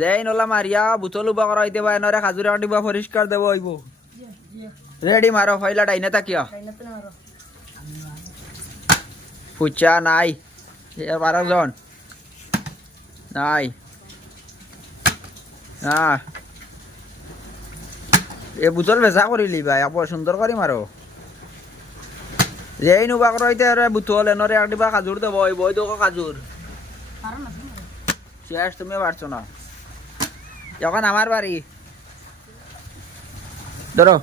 যেই নলা মারিয়া বুতল উবা করা হইতে বা এনরে খাজুরা কাটিবা পরিষ্কার দেব হইব রেডি মারো ফাইলা ডাইনে তাকিয়া। ফুচা নাই। এর বারোজন নাই। না। এ বুতল ভেজা কৰিলি ভাই বৰ সুন্দৰ কৰি মাৰো। যেই নুবা কৰাইতে আৰু বুতল এনৰে একদিবা কাজুৰ দেব বৈ দোক কাজুর শেষ তুমি পারছ না। যখন আমার বাড়ি। ধরো।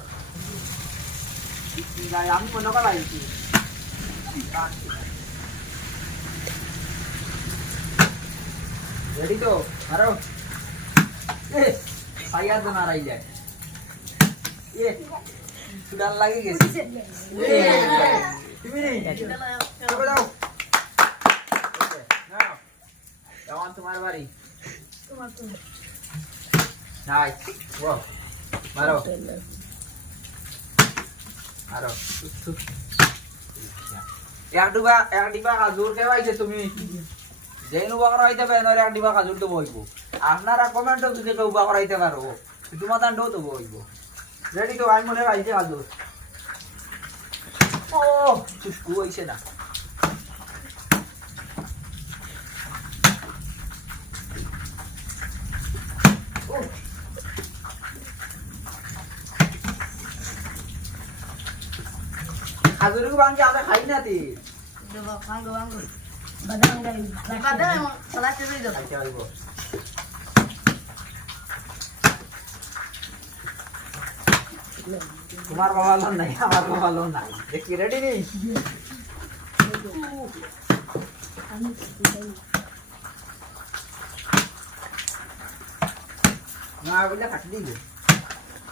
রেডি তো? আরও সাইয়া তো না রাই যায়। এ সুদান লাগে গেছে। তুমি নেই। চলে যাও কেমন তোমার বাড়ি? নাই ও মারো মারো এক ডিবা এক ডিবা কাজুর কেবাইছে তুমি? যেই নুবা করাইতে পারে নরে এক ডিবা কাজুর তো বইব। আপনারা কমেন্টও যদি কেউ বা করাইতে পারো তোমার দান্ডও তো বইব। রেডি তো? আমি মনে রাইছে কাজুর ও চুস্কু হইছে না। খাজুরকে বাঙ্গি আমরা খাই না তি খাইতে হইব তোমার বাবা লোন নাই আমার বাবা লোন নাই দেখি রেডি নেই না বলে কাটি দিবে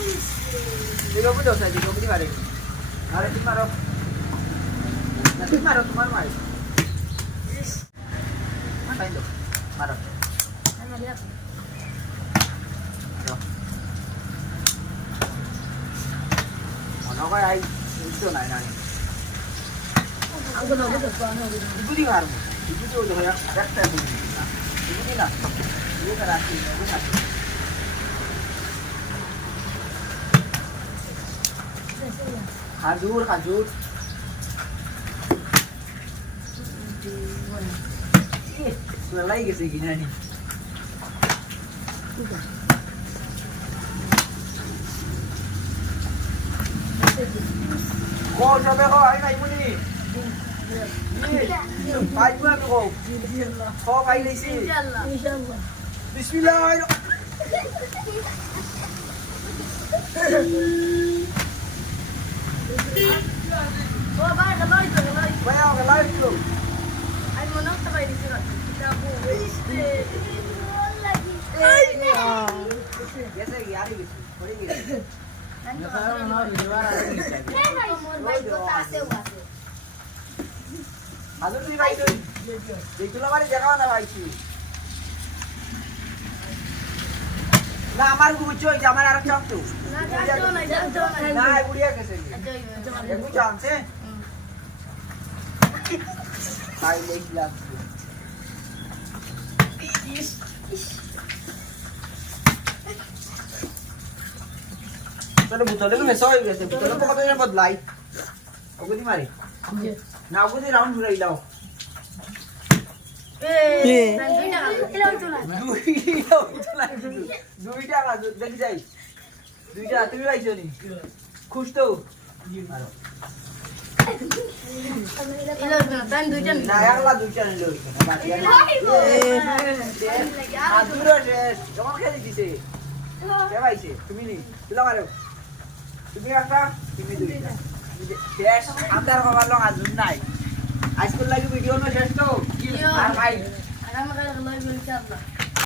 30 saya juga beli hari ini. Hari ini marok. Nanti marok kemana marok? Mana itu? Marok. Mana dia? Marok. Mana kau ay? Itu naik naik. Aku nak buat apa? Ibu di marok. Ibu tu dia yang raksa tu. Ibu di lah. Ibu kerasi. Ibu nak. আই নাই মুনি পাইবো আমি কো কো পাই লাইছি বিসমিল্লাহ ভাই আমাকে live দিলো গেছে কি আরে গেছে পড়ে গেছে। হাজুর তুই পাইছো দেখছিল মানে দেখাও না পাইছি না আমার যে আমার আর চাপ তো না বুড়িয়া গেছে একটু জানছে তাই দেখলাম। চলো বুতলে তো মেসা হয়ে গেছে। বুতলে তো কতজন বদলাই? অগুদি মারি। না অগুদি রাউন্ড ঘুরাই দাও কে পাইছে তুমি নি তুমি একটা তুমি দুইটা। শেষ আন্দার কবার লং আজুন নাই আজকাল লাগি ভিডিও নো শেষ তো আর ভাই mo kayo, kaloy, bilis ka